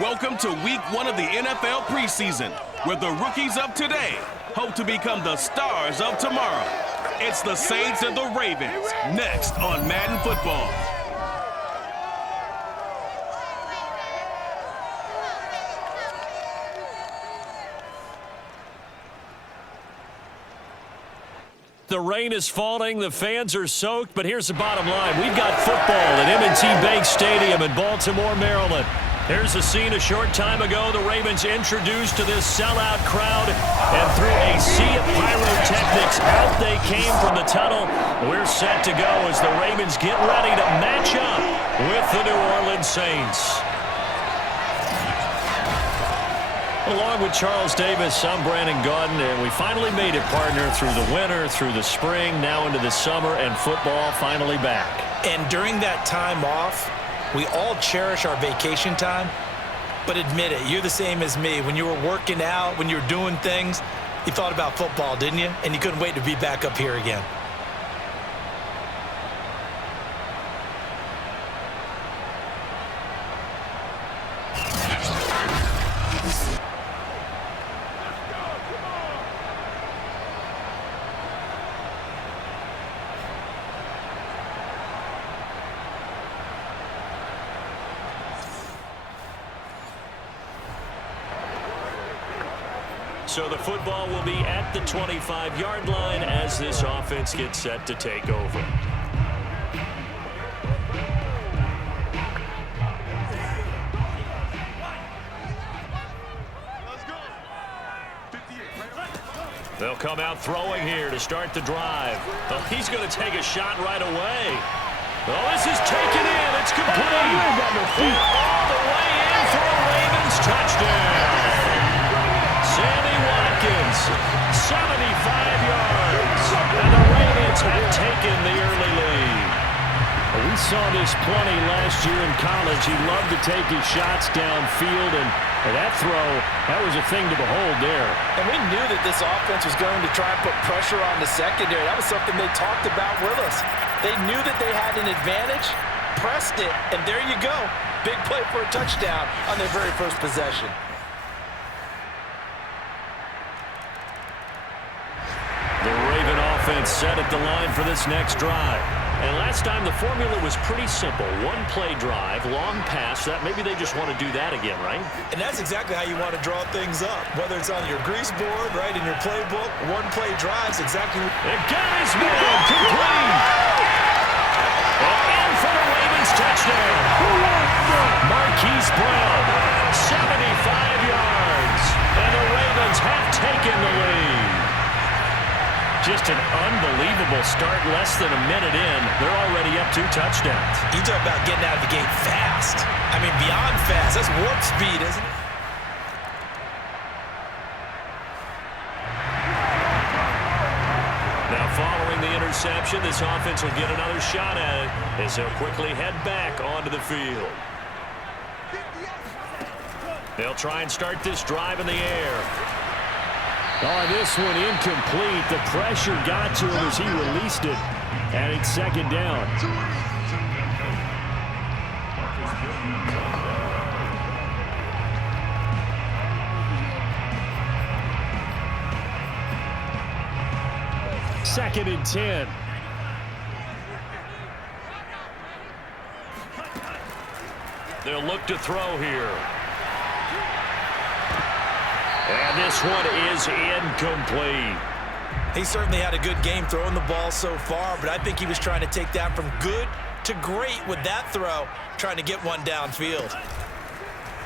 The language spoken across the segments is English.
Welcome to week 1 of the NFL preseason, where the rookies of today hope to become the stars of tomorrow. It's the Saints and the Ravens, next on Madden Football. The rain is falling, the fans are soaked, but here's the bottom line. We've got football at M&T Bank Stadium in Baltimore, Maryland. Here's the scene a short time ago. The Ravens introduced to this sellout crowd, and through a sea of pyrotechnics, out they came from the tunnel. We're set to go as the Ravens get ready to match up with the New Orleans Saints. Along with Charles Davis, I'm Brandon Gaudin, and we finally made it, partner, through the winter, through the spring, now into the summer, and football finally back. And during that time off, we all cherish our vacation time, but admit it, you're the same as me. When you were working out, when you were doing things, you thought about football, didn't you? And you couldn't wait to be back up here again. So the football will be at the 25-yard line as this offense gets set to take over. They'll come out throwing here to start the drive. Oh, he's going to take a shot right away. Oh, this is taken in. It's complete. All the way in for a Ravens touchdown. Sammy Watkins, 75 yards, and the Ravens have taken the early lead. We saw this plenty last year in college. He loved to take his shots downfield, and that throw, that was a thing to behold there. And we knew that this offense was going to try and put pressure on the secondary. That was something they talked about with us. They knew that they had an advantage, pressed it, and there you go. Big play for a touchdown on their very first possession. The Raven offense set at the line for this next drive. And last time the formula was pretty simple. One play drive, long pass. That maybe they just want to do that again, right? And that's exactly how you want to draw things up. Whether it's on your grease board, right, in your playbook, one play drives exactly. And got his man complete. And for the Ravens touchdown. Marquise Brown, 75 yards. And the Ravens have taken the lead. Just an unbelievable start. Less than a minute in, they're already up 2 touchdowns. You talk about getting out of the gate fast. I mean, beyond fast. That's warp speed, isn't it? Now, following the interception, this offense will get another shot at it as they'll quickly head back onto the field. They'll try and start this drive in the air. Oh, this one incomplete. The pressure got to him as he released it. And it's second down. Second and 10. They'll look to throw here. And this one is incomplete. He certainly had a good game throwing the ball so far, but I think he was trying to take that from good to great with that throw, trying to get one downfield.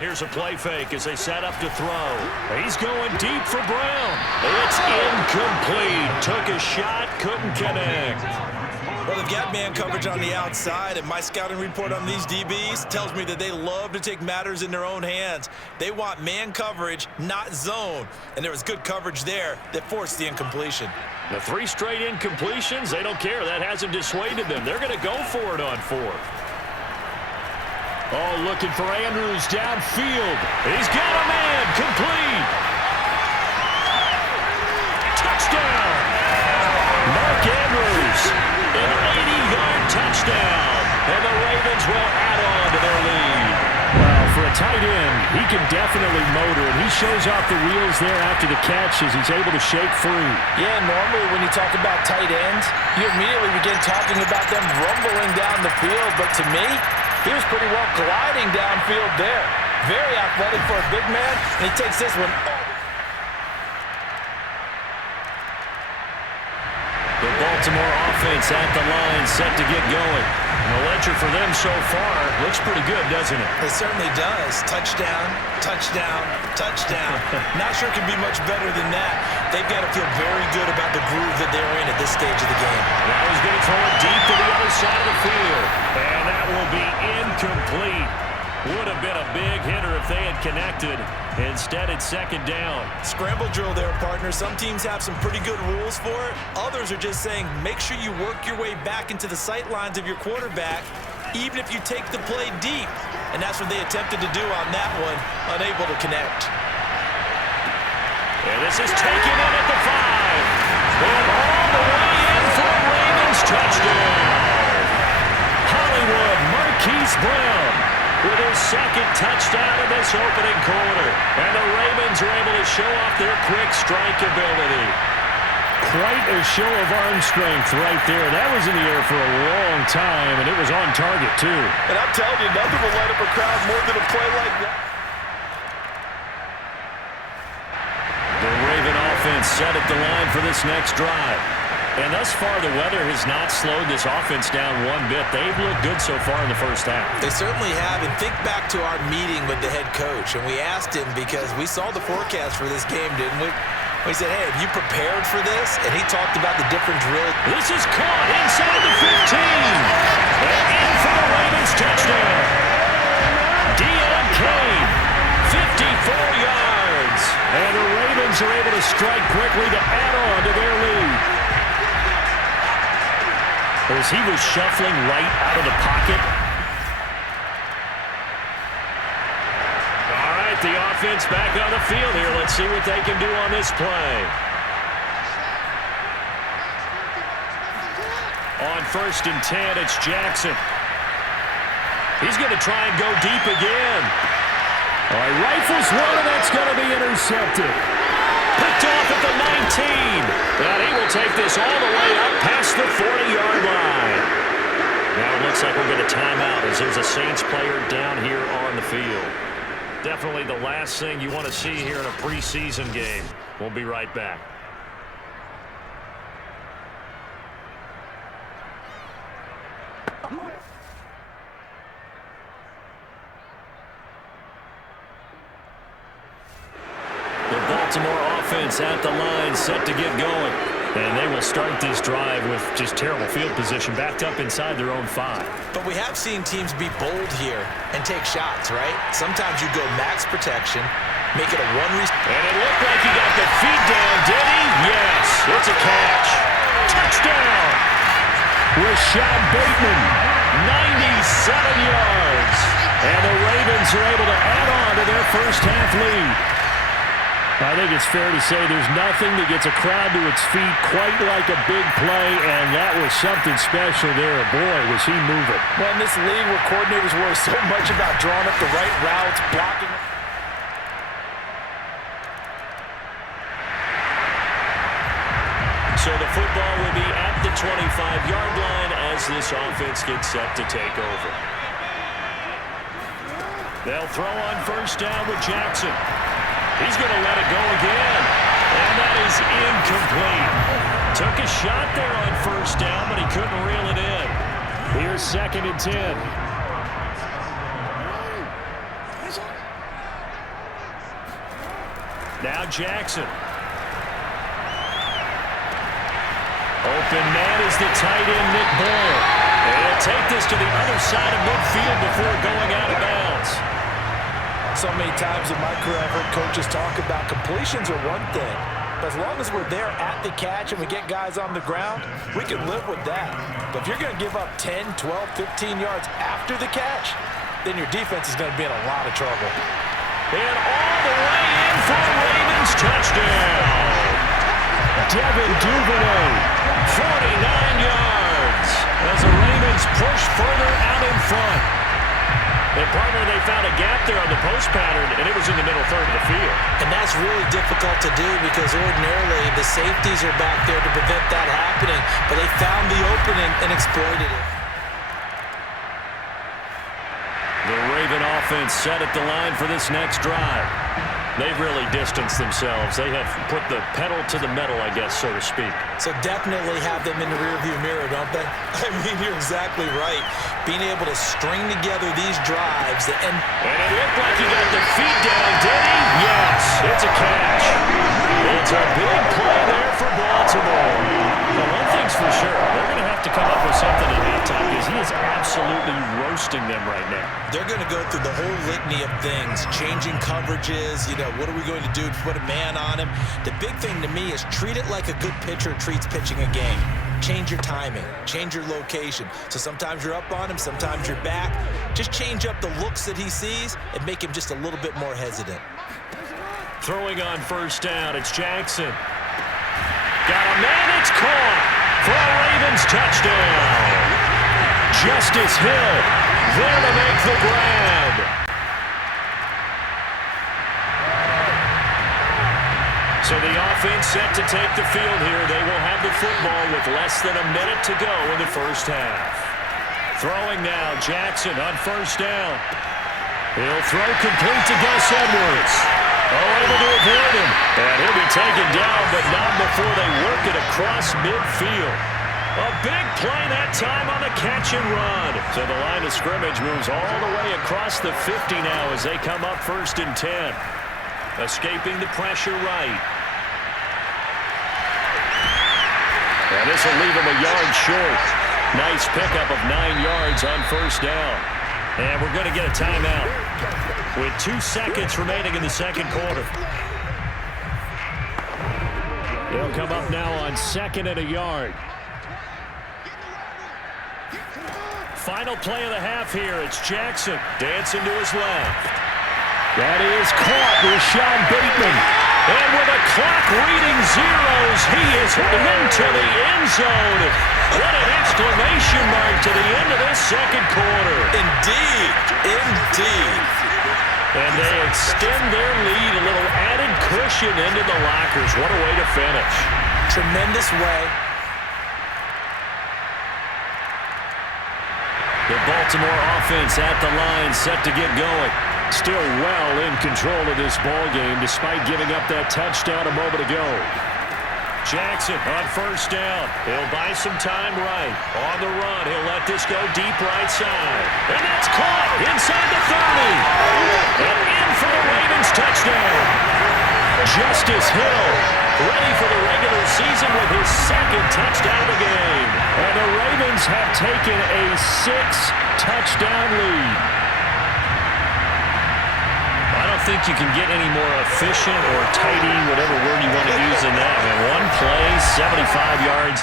Here's a play fake as they set up to throw. He's going deep for Brown. It's incomplete. Took a shot, couldn't connect. Well, they've got man coverage on the outside, and my scouting report on these DBs tells me that they love to take matters in their own hands. They want man coverage, not zone. And there was good coverage there that forced the incompletion. The 3 straight incompletions, they don't care. That hasn't dissuaded them. They're going to go for it on 4th. Oh, looking for Andrews downfield. He's got a man, complete. Touchdown. Mark Andrews. An 80-yard touchdown, and the Ravens will add on to their lead. Well, for a tight end, He can definitely motor, and he shows off the wheels there after the catch as he's able to shake free. Yeah, normally when you talk about tight ends, you immediately begin talking about them rumbling down the field. But to me, he was pretty well gliding downfield there. Very athletic for a big man, and he takes this one all. The Baltimore offense at the line, set to get going. And the ledger for them so far looks pretty good, doesn't it? It certainly does. Touchdown, touchdown, touchdown. Not sure it can be much better than that. They've got to feel very good about the groove that they're in at this stage of the game. Now he's going to throw it deep to the other side of the field. And that will be incomplete. Would have been a big hitter if they had connected. Instead, it's second down. Scramble drill there, partner. Some teams have some pretty good rules for it. Others are just saying, make sure you work your way back into the sight lines of your quarterback, even if you take the play deep. And that's what they attempted to do on that one, unable to connect. And this is taken in at the 5. And all the way in for a Ravens touchdown. Hollywood Marquise Brown with his second touchdown in this opening quarter. And the Ravens are able to show off their quick strike ability. Quite a show of arm strength right there. That was in the air for a long time, and it was on target, too. And I'm telling you, nothing will light up a crowd more than a play like that. The Raven offense set at the line for this next drive. And thus far, the weather has not slowed this offense down one bit. They've looked good so far in the first half. They certainly have. And think back to our meeting with the head coach. And we asked him because we saw the forecast for this game, didn't we? We said, hey, have you prepared for this? And he talked about the different drills. This is caught inside the 15. And in for the Ravens touchdown. Deion Kane, 54 yards. And the Ravens are able to strike quickly to add on to their lead. As he was shuffling right out of the pocket. All right, the offense back on the field here. Let's see what they can do on this play. On 1st and 10, it's Jackson. He's going to try and go deep again. All right, rifles one, and that's going to be intercepted. Picked off at the 19. And he will take this all the way up past the 40-yard line. Now it looks like we'll get a timeout as there's a Saints player down here on the field. Definitely the last thing you want to see here in a preseason game. We'll be right back. The Baltimore offense at the line, set to get going. And they will start this drive with just terrible field position, backed up inside their own 5. But we have seen teams be bold here and take shots, right? Sometimes you go max protection, make it a one-reach. And it looked like he got the feet down, did he? Yes, it's a catch. Touchdown! Rashad Bateman, 97 yards. And the Ravens are able to add on to their first half lead. I think it's fair to say there's nothing that gets a crowd to its feet quite like a big play, and that was something special there. Boy, was he moving. Well, in this league where coordinators worry so much about drawing up the right routes, blocking. So the football will be at the 25-yard line as this offense gets set to take over. They'll throw on 1st down with Jackson. He's going to let it go again. And that is incomplete. Took a shot there on 1st down, but he couldn't reel it in. Here's 2nd and 10. Now Jackson. Open man is the tight end, Nick Boyle. And he'll take this to the other side of midfield before going out of bounds. So many times in my career I've heard coaches talk about completions are one thing, but as long as we're there at the catch and we get guys on the ground, we can live with that. But if you're going to give up 10, 12, 15 yards after the catch, then your defense is going to be in a lot of trouble. And all the way in for a Ravens touchdown. Devin Duvernay, 49 yards as the Ravens push further out in front. And partner, they found a gap there on the post pattern, and it was in the middle third of the field. And that's really difficult to do because ordinarily the safeties are back there to prevent that happening. But they found the opening and exploited it. The Raven offense set at the line for this next drive. They've really distanced themselves. They have put the pedal to the metal, I guess, so to speak. So definitely have them in the rearview mirror, don't they? I mean, you're exactly right. Being able to string together these drives. And it looked like he got the feet down, did he? Yes, it's a catch. It's a big play there for Baltimore. Well, one thing's for sure, they're going to have to come up with something at halftime because he is absolutely roasting them right now. They're going to go through the whole litany of things, changing coverages, what are we going to do to put a man on him? The big thing to me is treat it like a good pitcher treats pitching a game. Change your timing, change your location. So sometimes you're up on him, sometimes you're back. Just change up the looks that he sees and make him just a little bit more hesitant. Throwing on first down, it's Jackson. Got a man, it's caught for a Ravens touchdown. Justice Hill there to make the grab. So the offense set to take the field here. They will have the football with less than a minute to go in the first half. Throwing now, Jackson on first down. He'll throw complete to Gus Edwards. Able to avoid him. And he'll be taken down, but not before they work it across midfield. A big play that time on the catch and run. So the line of scrimmage moves all the way across the 50 now as they come up 1st and 10. Escaping the pressure right. And this will leave him a yard short. Nice pickup of 9 yards on first down. And we're going to get a timeout with 2 seconds remaining in the second quarter. They'll come up now on 2nd and a yard. Final play of the half here. It's Jackson dancing to his left. That is caught, Rashad Bateman. And with a clock reading zeros, he is into the end zone. What an exclamation mark to the end of this second quarter. Indeed, indeed. And they extend their lead, a little added cushion into the lockers. What a way to finish. Tremendous way. The Baltimore offense at the line, set to get going. Still well in control of this ball game, despite giving up that touchdown a moment ago. Jackson on first down. He'll buy some time right. On the run, he'll let this go deep right side. And that's caught inside the 30. And in for the Ravens touchdown. Justice Hill ready for the regular season with his 2nd touchdown of the game. And the Ravens have taken a 6-touchdown lead. I don't think you can get any more efficient or tidy, whatever word you want to use in that. Man, one play, 75 yards.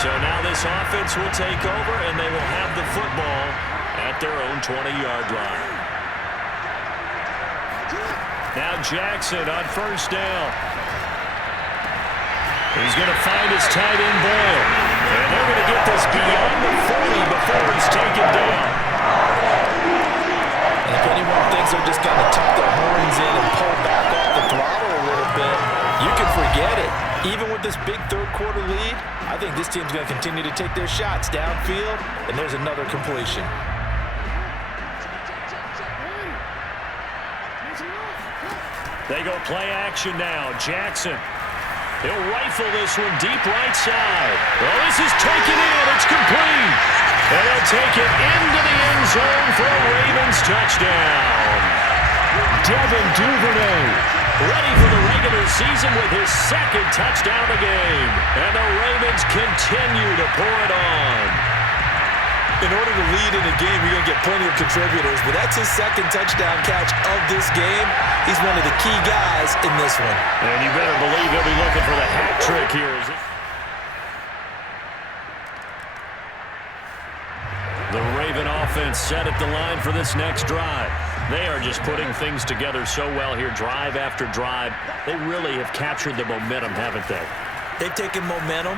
So now this offense will take over, and they will have the football at their own 20-yard line. Now Jackson on first down. He's going to find his tight end Boyle. And they're going to get this beyond the 40 before he's taken down. And if anyone thinks they're just going to tuck their horns in and pull back off the throttle a little bit, you can forget it. Even with this big third-quarter lead, I think this team's going to continue to take their shots downfield, and there's another completion. They go play action now. Jackson. He'll rifle this one deep right side. Well, this is taken in. It's complete. And he'll take it into the end zone for a Ravens touchdown. Devin Duvernay ready for the regular season with his 2nd touchdown of the game. And the Ravens continue to pour it on. In order to lead in a game, you're going to get plenty of contributors, but that's his 2nd touchdown catch of this game. He's one of the key guys in this one. And you better believe he'll be looking for the hat trick here. The Raven offense set at the line for this next drive. They are just putting things together so well here, drive after drive. They really have captured the momentum, haven't they? They've taken momentum,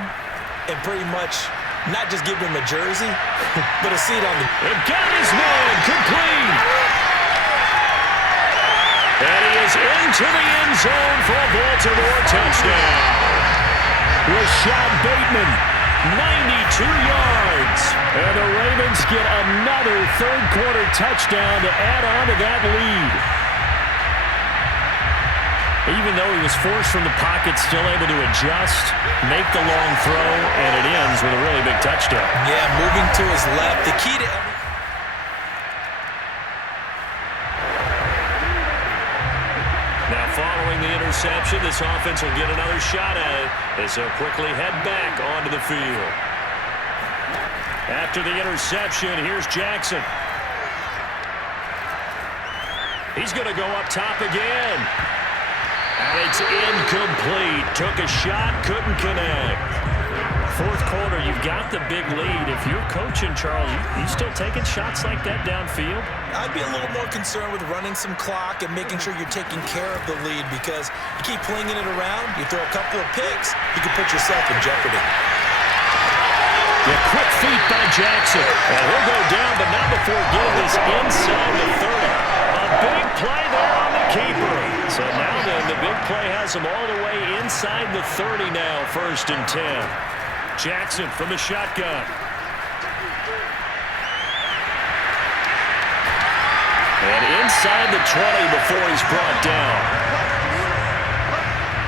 and pretty much not just give him a jersey, but a seat on the... And got his man complete. And he is into the end zone for a Baltimore touchdown. Rashad Bateman, 92 yards. And the Ravens get another third-quarter touchdown to add on to that lead. Even though he was forced from the pocket, still able to adjust, make the long throw, and it ends with a really big touchdown. Yeah, moving to his left. The key to Now following the interception, this offense will get another shot at it as they'll quickly head back onto the field. After the interception, here's Jackson. He's going to go up top again. And it's incomplete. Took a shot, couldn't connect. Fourth quarter, you've got the big lead. If you're coaching, Charles, you still taking shots like that downfield? I'd be a little more concerned with running some clock and making sure you're taking care of the lead, because you keep flinging it around, you throw a couple of picks, you can put yourself in jeopardy. Yeah, quick feet by Jackson. And he'll go down, but not before getting this inside the 30. A big play there on the keeper. So now then, the big play has him all the way inside the 30 now, 1st and 10. Jackson from the shotgun. And inside the 20 before he's brought down.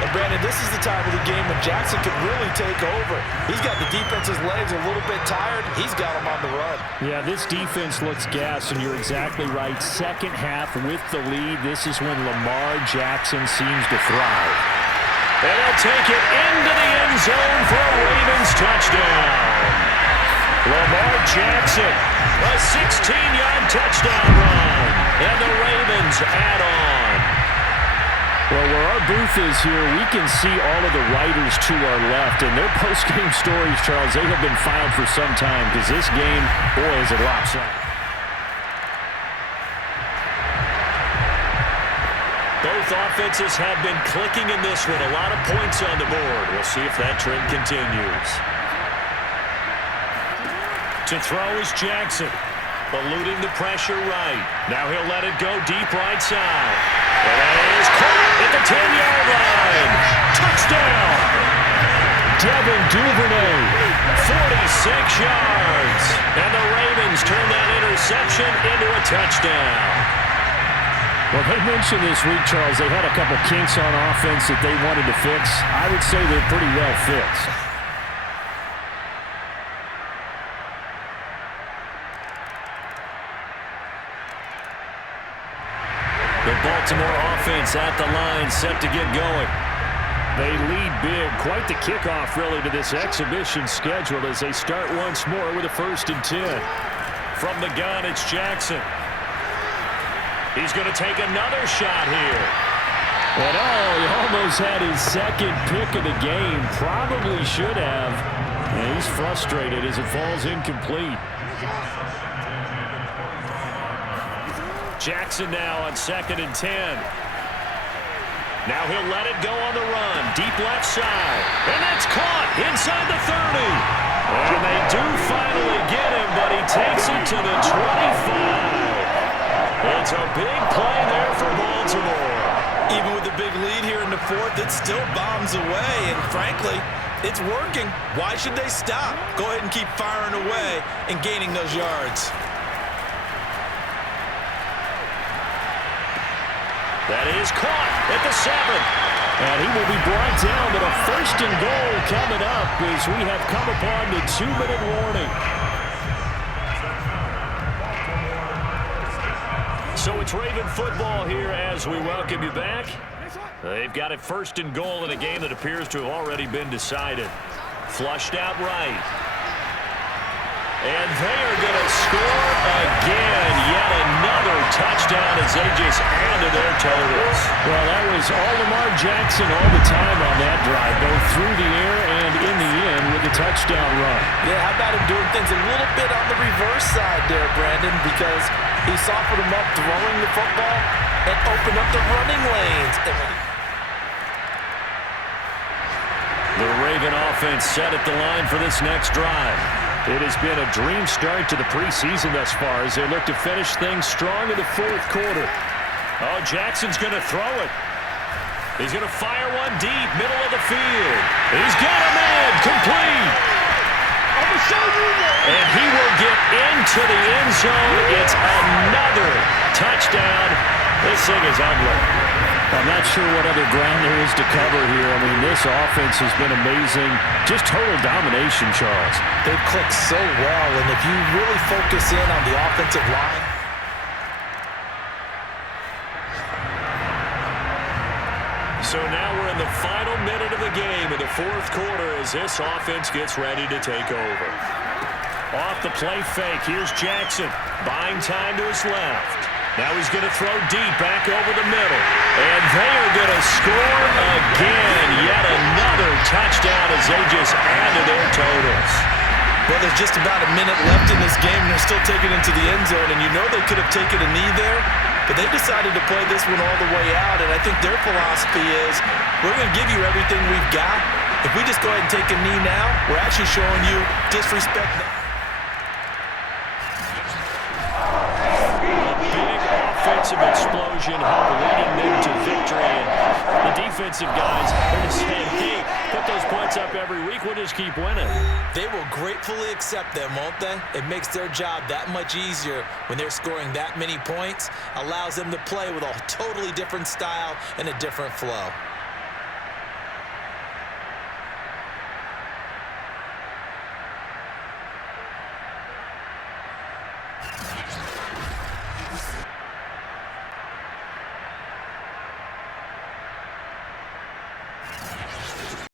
And Brandon, this is the time of the game when Jackson could really take over. He's got the defense's legs a little bit tired. He's got them on the run. Yeah, this defense looks gassed, and you're exactly right. Second half with the lead, this is when Lamar Jackson seems to thrive. And he'll take it into the end zone for a Ravens touchdown. Lamar Jackson, a 16-yard touchdown run. And the Ravens add on. Well, where our booth is here, we can see all of the writers to our left. And their post-game stories, Charles, they have been filed for some time, because this game, boy, is it lopsided. Both offenses have been clicking in this one. A lot of points on the board. We'll see if that trend continues. To throw is Jackson. Eluding the pressure right. Now he'll let it go deep right side. And that is caught at the 10-yard line. Touchdown! Devin Duvernay, 46 yards. And the Ravens turn that interception into a touchdown. Well, they mentioned this week, Charles, they had a couple kinks on offense that they wanted to fix. I would say they're pretty well fixed. The Baltimore offense at the line, set to get going. They lead big. Quite the kickoff, really, to this exhibition schedule as they start once more with a 1st and 10. From the gun, it's Jackson. He's going to take another shot here. And he almost had his second pick of the game. Probably should have. And he's frustrated as it falls incomplete. Jackson now on 2nd and 10. Now he'll let it go on the run. Deep left side. And that's caught inside the 30. And they do finally get him, but he takes it to the 25. It's a big play there for Baltimore. Even with the big lead here in the 4th, it still bombs away. And frankly, it's working. Why should they stop? Go ahead and keep firing away and gaining those yards. That is caught at the 7. And he will be brought down, but a 1st and goal coming up as we have come upon the 2-minute warning. So it's Raven football here as we welcome you back. They've got it 1st and goal in a game that appears to have already been decided. Flushed out right. And they are going to score again. Yet another touchdown as they just add to their totals. Well, that was all Lamar Jackson all the time on that drive, both through the air and in the end with the touchdown run. Yeah, how about him doing things a little bit on the reverse side there, Brandon, because he softened him up throwing the football and opened up the running lanes. The Ravens Oregon offense set at the line for this next drive. It has been a dream start to the preseason thus far as they look to finish things strong in the fourth quarter. Oh, Jackson's going to throw it. He's going to fire one deep, middle of the field. He's got a man, complete. And he will get into the end zone. It's another touchdown. This thing is ugly. I'm not sure what other ground there is to cover here. I mean, this offense has been amazing. Just total domination, Charles. They've clicked so well, and if you really focus in on the offensive line. So now we're in the final minute of the game in the fourth quarter as this offense gets ready to take over. Off the play fake, here's Jackson. Buying time to his left. Now he's going to throw deep back over the middle. And they are going to score again. Yet another touchdown as they just add to their totals. Well, there's just about a minute left in this game, and they're still taking it into the end zone. And you know they could have taken a knee there, but they decided to play this one all the way out. And I think their philosophy is, we're going to give you everything we've got. If we just go ahead and take a knee now, we're actually showing you disrespect now. Offensive explosion help leading them to victory. And the defensive guys are just saying, hey, put those points up every week, we'll just keep winning. They will gratefully accept them, won't they? It makes their job that much easier when they're scoring that many points, allows them to play with a totally different style and a different flow.